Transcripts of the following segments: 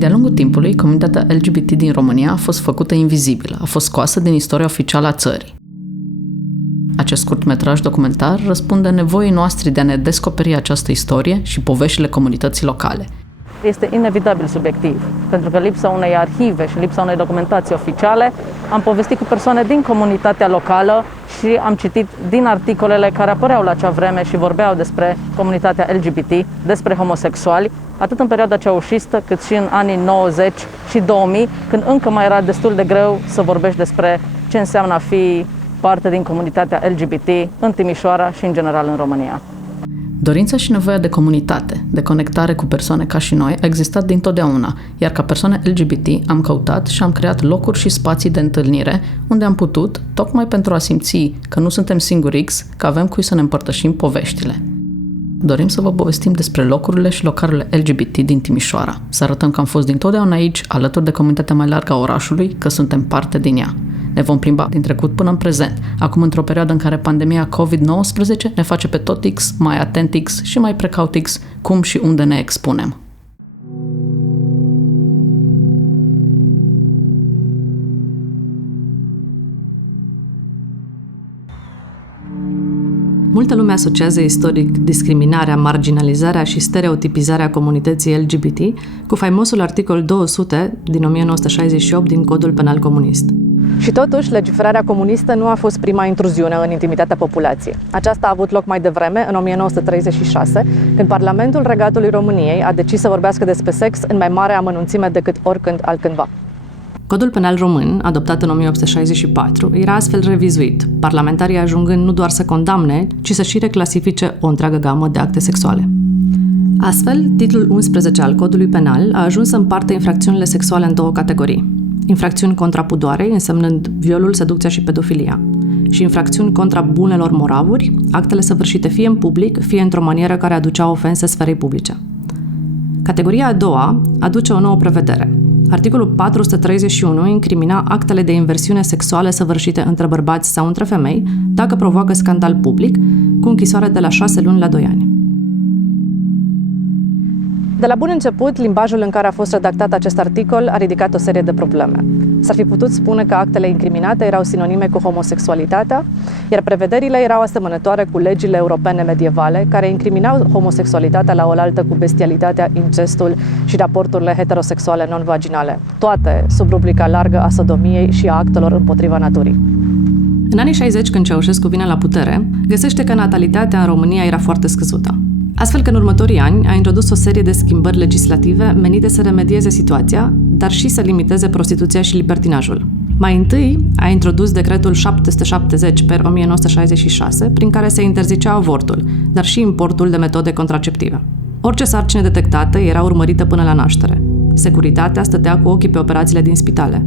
De-a lungul timpului, comunitatea LGBT din România a fost făcută invizibilă, a fost scoasă din istoria oficială a țării. Acest scurtmetraj documentar răspunde nevoii noastre de a ne descoperi această istorie și poveștile comunității locale. Este inevitabil subiectiv, pentru că lipsa unei arhive și lipsa unei documentații oficiale, am povestit cu persoane din comunitatea locală și am citit din articolele care apăreau la acea vreme și vorbeau despre comunitatea LGBT, despre homosexuali, atât în perioada ceaușistă, cât și în anii 90 și 2000, când încă mai era destul de greu să vorbești despre ce înseamnă a fi parte din comunitatea LGBT în Timișoara și în general în România. Dorința și nevoia de comunitate, de conectare cu persoane ca și noi, a existat dintotdeauna, iar ca persoane LGBT am căutat și am creat locuri și spații de întâlnire unde am putut, tocmai pentru a simți că nu suntem singuri că avem cui să ne împărtășim poveștile. Dorim să vă povestim despre locurile și localurile LGBT din Timișoara, să arătăm că am fost dintotdeauna aici, alături de comunitatea mai largă a orașului, că suntem parte din ea. Ne vom plimba din trecut până în prezent, acum într-o perioadă în care pandemia COVID-19 ne face pe tot mai atent și mai precaut cum și unde ne expunem. Multă lume asociază istoric discriminarea, marginalizarea și stereotipizarea comunității LGBT cu faimosul articol 200 din 1968 din Codul Penal Comunist. Și totuși, legiferarea comunistă nu a fost prima intruziune în intimitatea populației. Aceasta a avut loc mai devreme, în 1936, când Parlamentul Regatului României a decis să vorbească despre sex în mai mare amănunțime decât oricând altcândva. Codul Penal Român, adoptat în 1864, era astfel revizuit, parlamentarii ajungând nu doar să condamne, ci să și reclasifice o întreagă gamă de acte sexuale. Astfel, titlul 11 al Codului Penal a ajuns să împartă infracțiunile sexuale în două categorii. Infracțiuni contra pudoarei, însemnând violul, seducția și pedofilia, și infracțiuni contra bunelor moravuri, actele săvârșite fie în public, fie într-o manieră care aducea ofense sferei publice. Categoria a doua aduce o nouă prevedere. Articolul 431 incrimina actele de inversiune sexuală săvârșite între bărbați sau între femei, dacă provoacă scandal public, cu închisoare de la 6 luni la 2 ani. De la bun început, limbajul în care a fost redactat acest articol a ridicat o serie de probleme. S-ar fi putut spune că actele incriminate erau sinonime cu homosexualitatea, iar prevederile erau asemănătoare cu legile europene medievale, care incriminau homosexualitatea la oaltă cu bestialitatea, incestul și raporturile heterosexuale non-vaginale, toate sub rubrica largă a sodomiei și a actelor împotriva naturii. În anii 60, când Ceaușescu vine la putere, găsește că natalitatea în România era foarte scăzută. Astfel că în următorii ani a introdus o serie de schimbări legislative menite să remedieze situația, dar și să limiteze prostituția și libertinajul. Mai întâi a introdus decretul 770/1966, prin care se interzicea avortul, dar și importul de metode contraceptive. Orice sarcină detectată era urmărită până la naștere. Securitatea stătea cu ochii pe operațiile din spitale.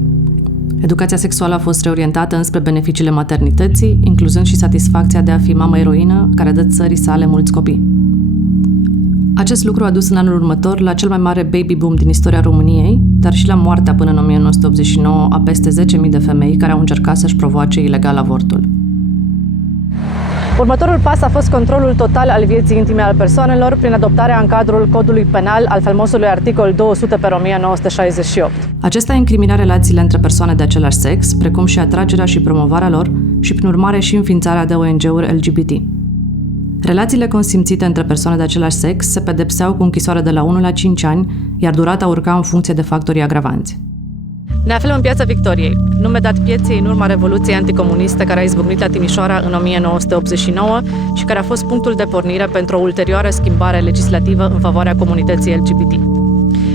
Educația sexuală a fost reorientată înspre beneficiile maternității, incluzând și satisfacția de a fi mamă eroină care dă țării sale mulți copii. Acest lucru a dus în anul următor la cel mai mare baby boom din istoria României, dar și la moartea până în 1989 a peste 10.000 de femei care au încercat să-și provoace ilegal avortul. Următorul pas a fost controlul total al vieții intime al persoanelor prin adoptarea în cadrul Codului Penal al faimosului articol 200/1968. Acesta incrimina relațiile între persoane de același sex, precum și atragerea și promovarea lor și, prin urmare, și înființarea de ONG-uri LGBT. Relațiile consimțite între persoane de același sex se pedepseau cu închisoare de la 1 la 5 ani, iar durata urca în funcție de factorii agravanți. Ne aflăm în Piața Victoriei, nume dat pieței în urma Revoluției anticomuniste care a izbucnit la Timișoara în 1989 și care a fost punctul de pornire pentru o ulterioară schimbare legislativă în favoarea comunității LGBT.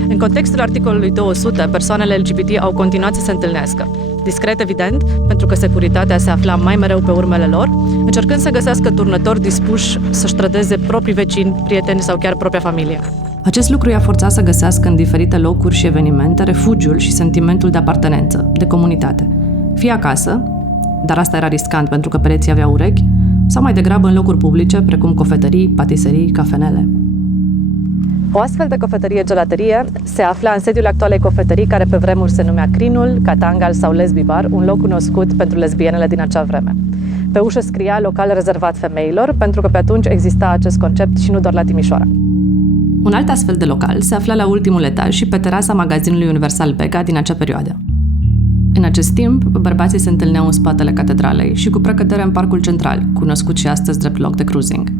În contextul articolului 200, persoanele LGBT au continuat să se întâlnească, discret evident, pentru că securitatea se afla mai mereu pe urmele lor, încercând să găsească turnători dispuși să-și trădeze proprii vecini, prieteni sau chiar propria familie. Acest lucru i-a forțat să găsească în diferite locuri și evenimente refugiul și sentimentul de apartenență, de comunitate. Fie acasă, dar asta era riscant pentru că pereții aveau urechi, sau mai degrabă în locuri publice, precum cofetării, patiserii, cafenele. O astfel de cofetărie-gelaterie se afla în sediul actualei cofetării, care pe vremuri se numea Crinul, Catangal sau Lesbi Bar, un loc cunoscut pentru lesbienele din acea vreme. Pe ușă scria local rezervat femeilor, pentru că pe atunci exista acest concept și nu doar la Timișoara. Un alt astfel de local se afla la ultimul etaj și pe terasa magazinului Universal Bega din acea perioadă. În acest timp, bărbații se întâlneau în spatele catedralei și cu precădere în Parcul Central, cunoscut și astăzi drept loc de cruising.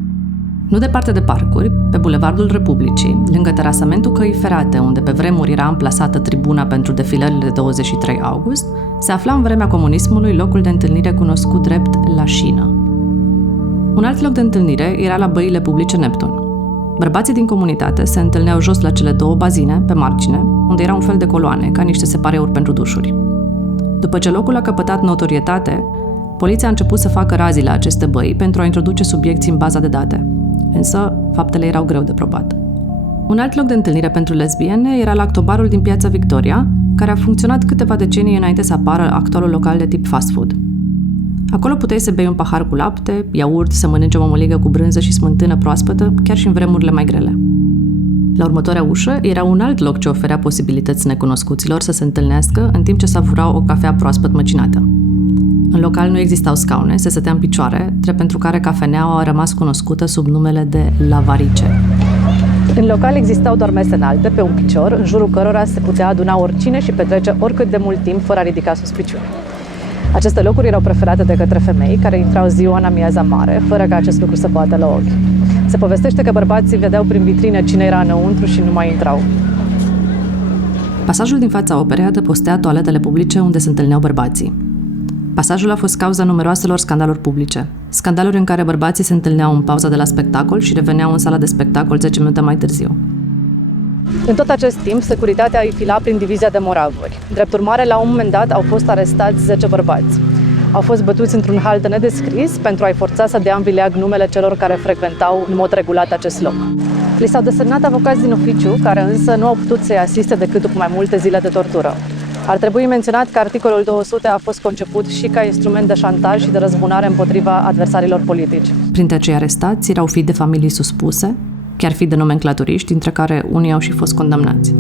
Nu departe de parcuri, pe Bulevardul Republicii, lângă terasamentul căii ferate, unde pe vremuri era amplasată tribuna pentru defilările de 23 august, se afla în vremea comunismului locul de întâlnire cunoscut drept La Șină. Un alt loc de întâlnire era la băile publice Neptun. Bărbații din comunitate se întâlneau jos la cele două bazine, pe margine, unde era un fel de coloane, ca niște separeuri pentru dușuri. După ce locul a căpătat notorietate, poliția a început să facă razii la aceste băi pentru a introduce subiecții în baza de date. Însă, faptele erau greu de probat. Un alt loc de întâlnire pentru lesbiene era lactobarul din Piața Victoria, care a funcționat câteva decenii înainte să apară actualul local de tip fast food. Acolo puteai să bei un pahar cu lapte, iaurt, să mănânci o mămăligă cu brânză și smântână proaspătă, chiar și în vremurile mai grele. La următoarea ușă era un alt loc ce oferea posibilități necunoscuților să se întâlnească în timp ce savurau o cafea proaspăt măcinată. În local nu existau scaune, se stătea în picioare, drept pentru care cafeneaua a rămas cunoscută sub numele de Lavarice. În local existau doar mese înalte, pe un picior, în jurul cărora se putea aduna oricine și petrece oricât de mult timp fără a ridica suspiciuni. Aceste locuri erau preferate de către femei care intrau ziua în amiaza mare, fără ca acest lucru să poată la ochi. Se povestește că bărbații vedeau prin vitrină cine era înăuntru și nu mai intrau. Pasajul din fața operei adăpostea toaletele publice unde se întâlneau bărbații. Pasajul a fost cauza numeroaselor scandaluri publice. Scandaluri în care bărbații se întâlneau în pauza de la spectacol și reveneau în sala de spectacol 10 minute mai târziu. În tot acest timp, securitatea îi fila prin divizia de moravuri. Drept urmare, la un moment dat au fost arestați 10 bărbați. Au fost bătuți într-un hal de nedescris pentru a-i forța să dea în vileag numele celor care frecventau în mod regulat acest loc. Li s-au desemnat avocați din oficiu, care însă nu au putut să-i asiste decât după mai multe zile de tortură. Ar trebui menționat că articolul 200 a fost conceput și ca instrument de șantaj și de răzbunare împotriva adversarilor politici. Printre cei arestați erau fii de familii suspuse, chiar fii de nomenclaturiști, dintre care unii au și fost condamnați.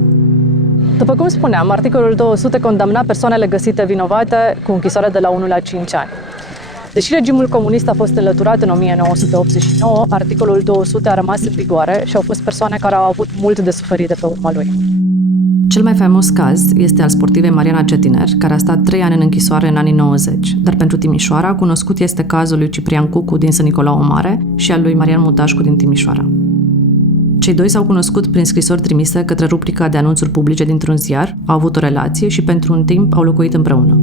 După cum spuneam, articolul 200 condamna persoanele găsite vinovate cu închisoare de la 1 la 5 ani. Deși regimul comunist a fost înlăturat în 1989, articolul 200 a rămas în vigoare și au fost persoane care au avut mult de suferit de pe urma lui. Cel mai faimos caz este al sportivei Mariana Cetiner, care a stat 3 ani în închisoare în anii 90, dar pentru Timișoara cunoscut este cazul lui Ciprian Cucu din Sân Nicolau Mare și al lui Marian Mutașcu din Timișoara. Cei doi s-au cunoscut prin scrisori trimise către rubrica de anunțuri publice dintr-un ziar, au avut o relație și pentru un timp au locuit împreună.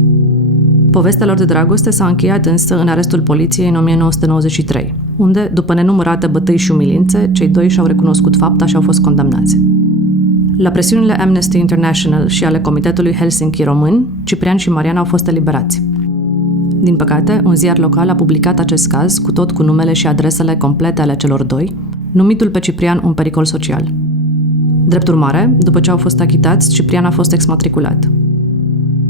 Povestea lor de dragoste s-a încheiat însă în arestul poliției în 1993, unde, după nenumărate bătăi și umilințe, cei doi și-au recunoscut fapta și au fost condamnați. La presiunile Amnesty International și ale Comitetului Helsinki Român, Ciprian și Marian au fost eliberați. Din păcate, un ziar local a publicat acest caz cu numele și adresele complete ale celor doi, numitul pe Ciprian un pericol social. Drept urmare, după ce au fost achitați, Ciprian a fost exmatriculat.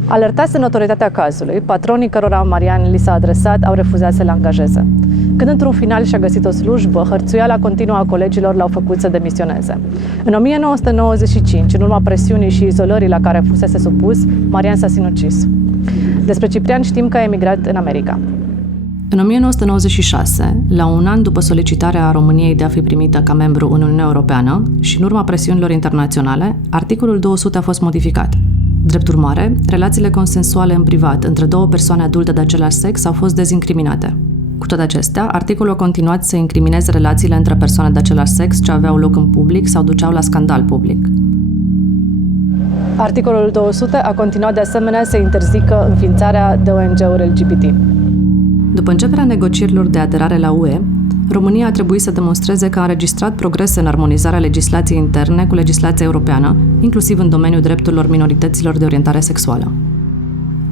Alertați de notorietatea cazului, patronii cărora Marian li s-a adresat au refuzat să le angajeze. Când într-un final și-a găsit o slujbă, hărțuiala continuă a colegilor l-au făcut să demisioneze. În 1995, în urma presiunii și izolării la care fusese supus, Marian s-a sinucis. Despre Ciprian știm că a emigrat în America. În 1996, la un an după solicitarea României de a fi primită ca membru în Uniunea Europeană și în urma presiunilor internaționale, articolul 200 a fost modificat. Drept urmare, relațiile consensuale în privat între două persoane adulte de același sex au fost dezincriminate. Cu toate acestea, articolul a continuat să incrimineze relațiile între persoane de același sex ce aveau loc în public sau duceau la scandal public. Articolul 200 a continuat de asemenea să interzică înființarea de ONG-uri LGBT. După începerea negocierilor de aderare la UE, România a trebuit să demonstreze că a înregistrat progrese în armonizarea legislației interne cu legislația europeană, inclusiv în domeniul drepturilor minorităților de orientare sexuală.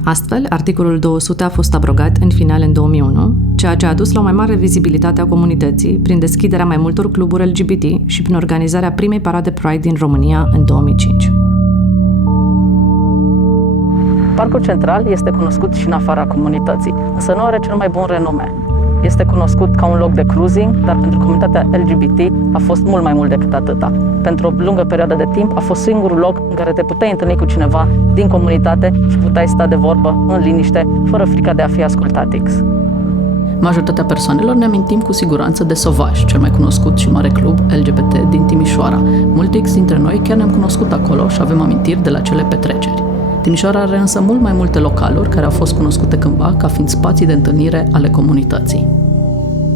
Astfel, articolul 200 a fost abrogat în final în 2001, ceea ce a dus la o mai mare vizibilitate a comunității prin deschiderea mai multor cluburi LGBT și prin organizarea primei parade Pride din România în 2005. Parcul Central este cunoscut și în afara comunității, însă nu are cel mai bun renume. Este cunoscut ca un loc de cruising, dar pentru comunitatea LGBT a fost mult mai mult decât atâta. Pentru o lungă perioadă de timp a fost singurul loc în care te puteai întâlni cu cineva din comunitate și puteai sta de vorbă în liniște, fără frica de a fi ascultat X. Majoritatea persoanelor ne amintim cu siguranță de Sovaj, cel mai cunoscut și mare club LGBT din Timișoara. Mulți dintre noi chiar ne-am cunoscut acolo și avem amintiri de la cele petreceri. Timișoara are însă mult mai multe localuri care au fost cunoscute cândva ca fiind spații de întâlnire ale comunității.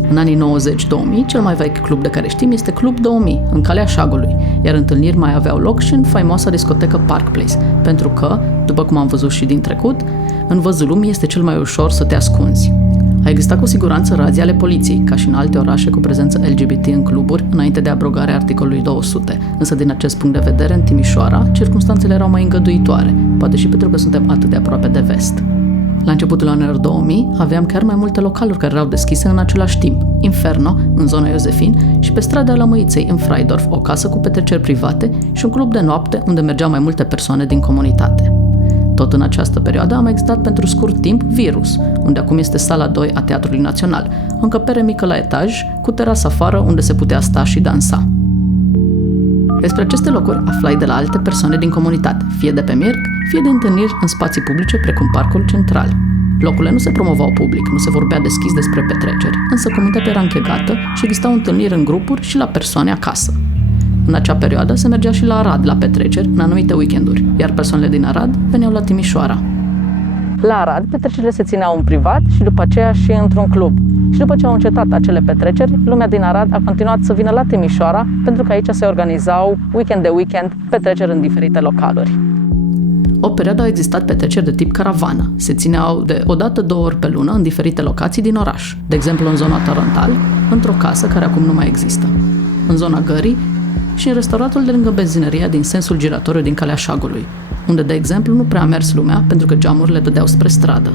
În anii 90-2000, cel mai vechi club de care știm este Club 2000, în Calea Șagului, iar întâlniri mai aveau loc și în faimoasa discotecă Park Place, pentru că, după cum am văzut și din trecut, în văzul lumii este cel mai ușor să te ascunzi. A existat cu siguranță razii ale poliției, ca și în alte orașe cu prezență LGBT în cluburi, înainte de abrogarea articolului 200, însă din acest punct de vedere, în Timișoara, circumstanțele erau mai îngăduitoare, poate și pentru că suntem atât de aproape de vest. La începutul anilor 2000 aveam chiar mai multe localuri care erau deschise în același timp. Inferno, în zona Iosefin, și pe strada Lămâiței, în Freidorf, o casă cu petreceri private și un club de noapte unde mergeau mai multe persoane din comunitate. Tot în această perioadă am existat pentru scurt timp Virus, unde acum este sala 2 a Teatrului Național, o încăpere mică la etaj, cu terasă afară unde se putea sta și dansa. Despre aceste locuri aflai de la alte persoane din comunitate, fie de pe Mirc, fie de întâlniri în spații publice precum Parcul Central. Locurile nu se promovau public, nu se vorbea deschis despre petreceri, însă comunitatea era închegată și existau întâlniri în grupuri și la persoane acasă. În acea perioadă se mergea și la Arad la petreceri în anumite weekenduri, iar persoanele din Arad veneau la Timișoara. La Arad, petrecerile se țineau în privat și după aceea și într-un club. Și după ce au încetat acele petreceri, lumea din Arad a continuat să vină la Timișoara, pentru că aici se organizau weekend de weekend petreceri în diferite localuri. O perioadă au existat petreceri de tip caravană. Se țineau de o dată 2 ori pe lună în diferite locații din oraș, de exemplu în zona Tarantal, într-o casă care acum nu mai există, în zona Gării și în restauratul de lângă benzinăria din sensul giratoriu din Calea Șagului, unde, de exemplu, nu prea a mers lumea pentru că geamurile dădeau spre stradă.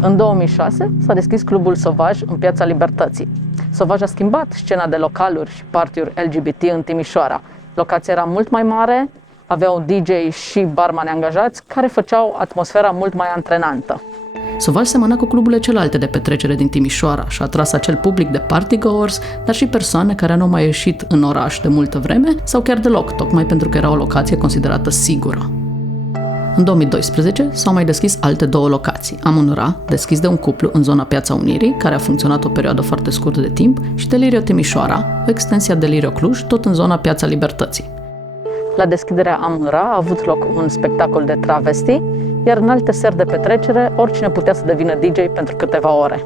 În 2006 s-a deschis clubul Sovaj în Piața Libertății. Sovaj a schimbat scena de localuri și party-uri LGBT în Timișoara. Locația era mult mai mare, aveau DJ și barmani angajați care făceau atmosfera mult mai antrenantă. Sovaj semăna cu cluburile celelalte de petrecere din Timișoara și a atras acel public de partygoers, dar și persoane care nu au mai ieșit în oraș de multă vreme sau chiar deloc, tocmai pentru că era o locație considerată sigură. În 2012 s-au mai deschis alte 2 locații. Amun-Ra, deschis de un cuplu în zona Piața Unirii, care a funcționat o perioadă foarte scurtă de timp, și Delirio Timișoara, o extensie a Delirio Cluj, tot în zona Piața Libertății. La deschiderea Amun-Ra a avut loc un spectacol de travesti, iar în alte seri de petrecere, oricine putea să devină DJ pentru câteva ore.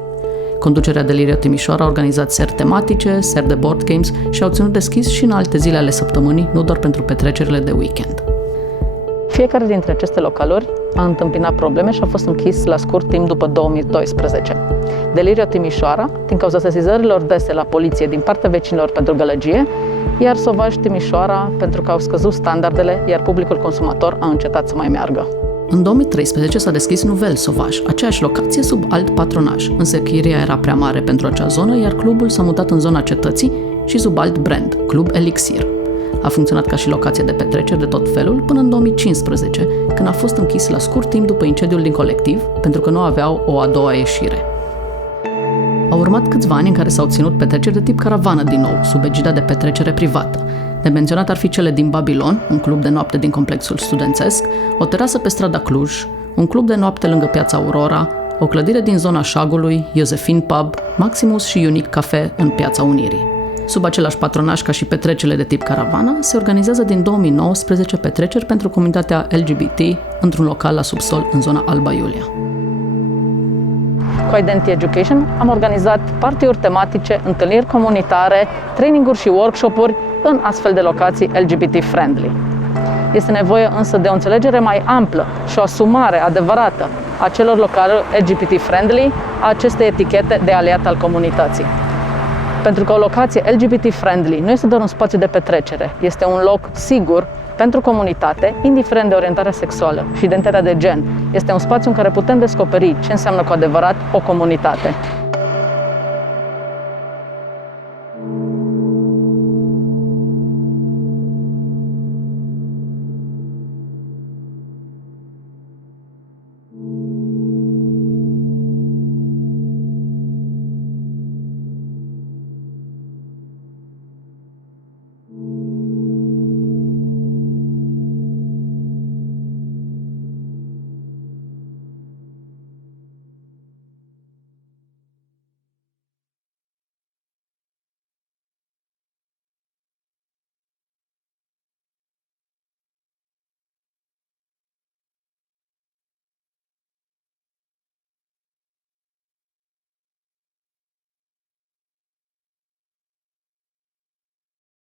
Conducerea Delirio Timișoara a organizat seri tematice, seri de board games și au ținut deschis și în alte zile ale săptămânii, nu doar pentru petrecerile de weekend. Fiecare dintre aceste localuri a întâmpinat probleme și a fost închis la scurt timp după 2012. Delirio Timișoara, din cauza sesizărilor dese la poliție din partea vecinilor pentru gălăgie, iar Sovaj Timișoara pentru că au scăzut standardele, iar publicul consumator a încetat să mai meargă. În 2013 s-a deschis Nouvel Sovaj, aceeași locație sub alt patronaj, însă chiria era prea mare pentru acea zonă, iar clubul s-a mutat în zona cetății și sub alt brand, Club Elixir. A funcționat ca și locație de petreceri de tot felul până în 2015, când a fost închis la scurt timp după incendiul din colectiv, pentru că nu aveau o a doua ieșire. Au urmat câțiva ani în care s-au ținut petreceri de tip caravană din nou, sub egida de petrecere privată. De menționat ar fi cele din Babilon, un club de noapte din complexul studențesc, o terasă pe strada Cluj, un club de noapte lângă Piața Aurora, o clădire din zona Șagului, Iosefin Pub, Maximus și Unique Cafe în Piața Unirii. Sub același patronaj ca și petrecerile de tip caravana, se organizează din 2019 petreceri pentru comunitatea LGBT într-un local la subsol în zona Alba Iulia. Cu Identity Education am organizat party-uri tematice, întâlniri comunitare, traininguri și workshop-uri în astfel de locații LGBT-friendly. Este nevoie însă de o înțelegere mai amplă și o asumare adevărată a celor locale LGBT-friendly a acestei etichete de aliat al comunității. Pentru că o locație LGBT-friendly nu este doar un spațiu de petrecere, este un loc sigur pentru comunitate, indiferent de orientarea sexuală și identitatea de gen. Este un spațiu în care putem descoperi ce înseamnă cu adevărat o comunitate.